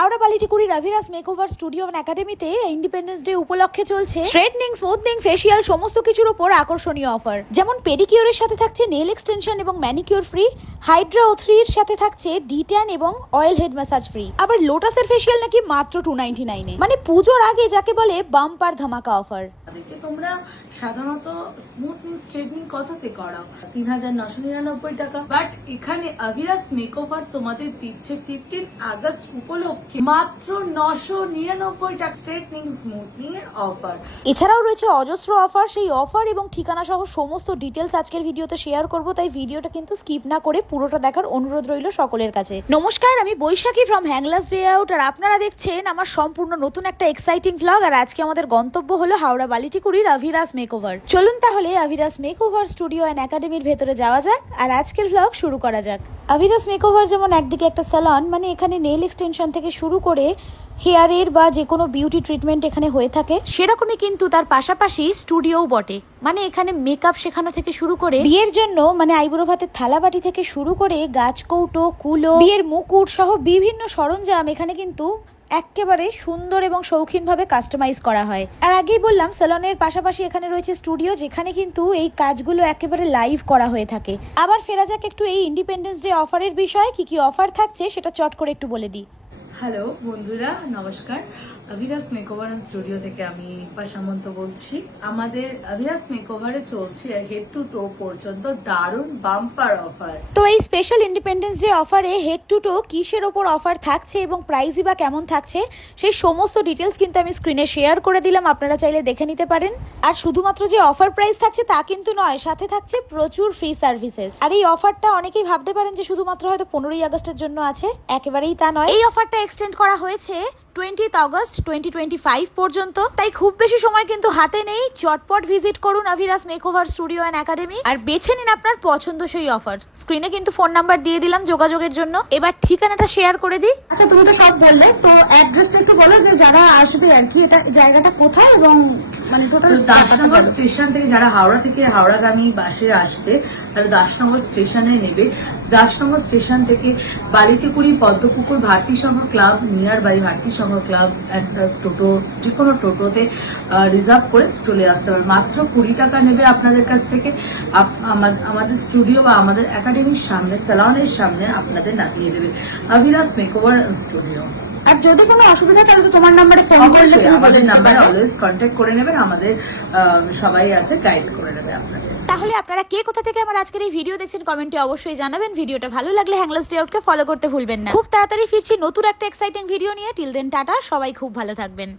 Howrah Balitikuri Raviras makeover studio and একাডেমিতে Independence Day উপলক্ষে চলছে স্ট্রেটনিং, স্মুথনিং, ফেসিয়াল সমস্ত কিছুর উপর আকর্ষণীয় অফার। যেমন পেডিকিউরের সাথে থাকছে নেল এক্সটেনশন এবং ম্যানিকিউর ফ্রি, হাইড্রা ও থ্রির সাথে থাকছে ডিট্যান এবং অয়েল হেড ম্যাসাজ ফ্রি। আবার লোটাসের ফেসিয়াল নাকি মাত্র টু নাইনটি নাইনে মানে পুজোর আগে যাকে বলে বাম্পার ধামাকা অফার। তাদেরকে তোমরা সাধারণত স্মুথনিং স্ট্রেটনিং কততে করাও। তিন হাজার নশো নিরানব্বই টাকা। বাট এখানে আভিরাস মেকওভার তোমাদের দিচ্ছে ফিফটিন আগস্ট উপলক্ষে মাত্র নশো নিরানব্বই টাকা স্ট্রেটনিং স্মুথনিং এর অফার এছাড়াও রয়েছে অজস্র অফার সেই অফার এবং ঠিকানা সহ সমস্ত ডিটেলস আজকের ভিডিওতে শেয়ার করব, তাই ভিডিওটা কিন্তু স্কিপ না করে পুরোটা দেখার অনুরোধ রইল সকলের কাছে। নমস্কার, আমি Baishakhi from Hanglas day out আর আপনারা দেখছেন আমার সম্পূর্ণ নতুন একটা এক্সাইটিং ভ্লগ আর আজকে আমাদের গন্তব্য হলো হাওড়া বালিটিকুড়ির মেক ওভার চলুন তাহলে Abhiras makeover studio and একাডেমির ভেতরে যাওয়া যাক, আর আজকের ভ্লগ শুরু করা যাক। আভিরাস মেকওভার যেমন একদিকে একটা স্যালন মানে এখানে নেল এক্সটেনশন থেকে শুরু করে হেয়ারের বা যে কোনো বিউটি ট্রিটমেন্ট এখানে হয়ে থাকে। সেরকমই কিন্তু তার পাশাপাশি স্টুডিওও বটে। মানে এখানে মেকআপ শেখানো থেকে শুরু করে বিয়ের জন্য মানে আইবুড়ো ভাতের থালাবাটি থেকে শুরু করে গাছ কৌটো, কুলো, বিয়ের মুকুট সহ বিভিন্ন সরঞ্জাম এখানে কিন্তু একেবারে সুন্দর এবং শৌখিনভাবে কাস্টমাইজ করা হয়। আর আগেই বললাম স্যালনের পাশাপাশি এখানে রয়েছে স্টুডিও যেখানে কিন্তু এই কাজগুলো একেবারে লাইভ করা হয়ে থাকে। আবার ফেরা যাক একটু এই ইন্ডিপেন্ডেন্স ডে অফারের বিষয়ে কি কি অফার থাকছে সেটা চট করে একটু বলে দিই। হ্যালো বন্ধুরা নমস্কার। অভিরাস মেকওভার অ্যান্ড স্টুডিও থেকে আমি সামন্ত বলছি। আমাদের অভিরাস মেকওভারে চলছে হেড টু টো পর্যন্ত দারুণ বাম্পার অফার তো এই স্পেশাল ইন্ডিপেন্ডেন্স ডে অফারে হেড টু টো কিসের ওপর অফার থাকছে এবং প্রাইসই বা কেমন থাকছে সেই সমস্ত ডিটেলস কিন্তু আমি স্ক্রিনে শেয়ার করে দিলাম আপনারা চাইলে দেখে নিতে পারেন। আর শুধুমাত্র যে অফার প্রাইস থাকছে তা কিন্তু নয় সাথে থাকছে প্রচুর ফ্রি সার্ভিসেস আর এই অফারটা অনেকেই ভাবতে পারেন যে শুধুমাত্র হয়তো পনেরোই আগস্টের জন্য আছে একেবারেই তা নয়। এই অফারটা এক্সটেন্ড করা হয়েছে twentieth August twenty twenty five পর্যন্ত। তাই খুব বেশি সময় কিন্তু হাতে নেই। চটপট ভিজিট করুন Naviraj makeover studio and academy আর বেছে নিন আপনার পছন্দসই অফার স্ক্রিনে কিন্তু ফোন নাম্বার দিয়ে দিলাম যোগাযোগের জন্য। এবার ঠিকানাটা শেয়ার করে দিই। আচ্ছা তুমি তো সব বললে। তো অ্যাড্রেসটা একটু বলো যে যারা আসবে আর কি, এটা জায়গাটা কোথায় এবং মানে টোটাল দাসনগর স্টেশন থেকে যারা হাওড়া থেকে হাওড়াগামী বাসে আসবে তারা দাসনগর স্টেশনে নেবে। দাসনগর স্টেশন থেকে Balitikuri Padmapukur Bharati Sangha club near by Bharati Sangha club একটা টোটো যে কোনো টোটোতে রিজার্ভ করে চলে আসতে পারবে। মাত্র কুড়ি টাকা নেবে আপনাদের কাছ থেকে। আমাদের স্টুডিও বা আমাদের একাডেমির সামনে স্যালনের সামনে আপনাদের নামিয়ে দেবে। আভিরাস মেকওভার স্টুডিও আর যদি কোনো অসুবিধা তাহলে তো তোমার নাম্বারে ফোন করলে আমাদের নাম্বারে অলওয়েজ কন্ট্যাক্ট করে নেবেন আমাদের আহ, সবাই আছে গাইড করে নেবে আপনাদের। তাহলে আপনারা কে কোথা থেকে আমার আজকের এই ভিডিও দেখছেন কমেন্টে অবশ্যই জানাবেন। ভিডিওটা ভালো লাগলে হ্যাংলাস ডে আউটকে ফলো করতে ভুলবেন না। খুব তাড়াতাড়ি ফিরছি নতুন একটা এক্সাইটিং ভিডিও নিয়ে। টিল দেন টাটা সবাই খুব ভালো থাকবেন।